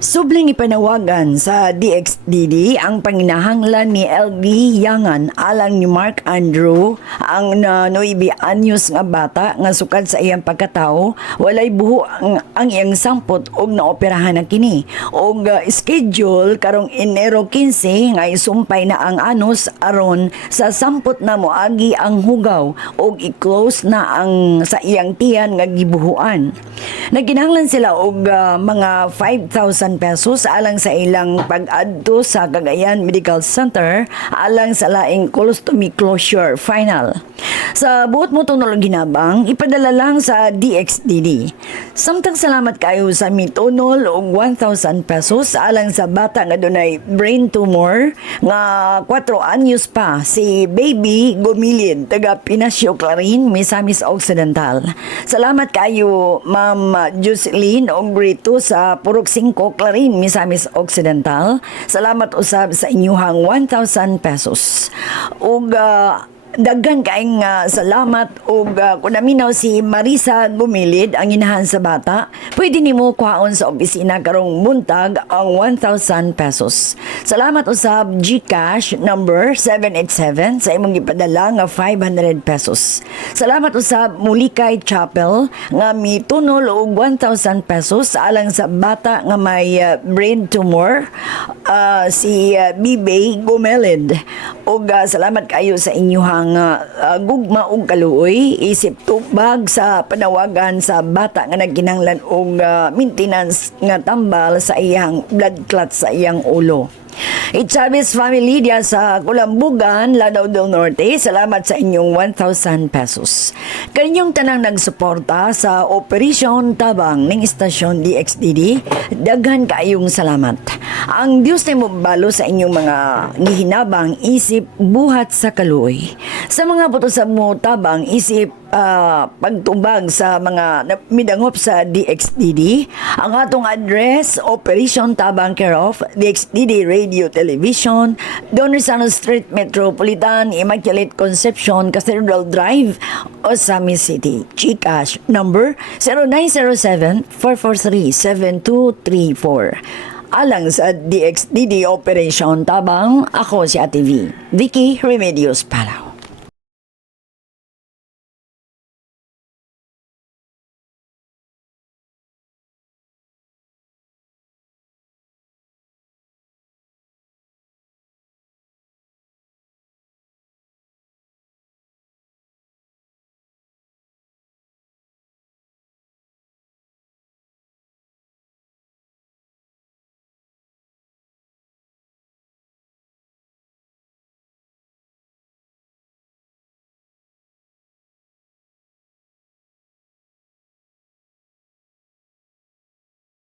Subling ipanawagan sa DXDD ang panginahanglan ni LB Yangan alang ni Mark Andrew ang 9 anyos nga bata nga sukad sa iyang pagkatao walay buho ang iyang sampot og naoperahan na kini og schedule karong Enero 15 nga isumpay na ang anos aron sa sampot na moagi ang hugaw og i-close na ang sa iyang tiyan nga gibuhuan. Nagkinahanglan sila og mga 5,000 pesos alang sa ilang pag-adto sa Cagayan Medical Center alang sa laing colostomy closure final. Sa buot mo itong ginabang, ipadala lang sa DXDD. Samtang salamat kayo sa mitonol og 1,000 pesos alang sa bata nga dunay brain tumor nga 4 anyos pa si Baby Gumilid taga Pinasio Clarin, Misamis Occidental. Salamat kayo Ma'am Jocelyn Ogrito sa Purok 5 Clarin, Misamis Occidental. Salamat usab sa inyuhang 1,000 pesos. Ug daghan kaing salamat ug kung naminaw si Marisa Gumilid ang inahan sa bata, pwede nimo kuhaon sa opisina karong buntag ang 1,000 pesos. Salamat usab GCash number 787 sa imong gipadala nga 500 pesos. Salamat usab Mulikay Chapel nga mitunol og 1,000 pesos alang sa bata nga may brain tumor si Bibi Gumilid. Ug salamat kayo sa inyuhang gugma og kaluoy isip tubag sa panawagan sa bata nga nagkinahanglan og maintenance nga tambal sa iyang blood clot sa iyang ulo. Chavez family diya sa Kulambugan, Lanao del Norte, salamat sa inyong 1,000 pesos. Kanyong tanang nagsuporta sa Operasyon Tabang ng Istasyon DXDD, daghan kaayong salamat. Ang Diyos na mabalo sa inyong mga gihinabang isip buhat sa kaluoy. Sa mga buto sa mo tabang isip pagtubag sa mga midangop sa DXDD, ang atong address, Operation Tabang Care of DXDD Radio Television, Don Rizano Street, Metropolitan, Immaculate Conception, Cathedral Drive, Osami City. GCash number 0907-443-7234. Alang sa DXDD Operation Tabang, ako si Ate V, Vicky Remedios Palaw.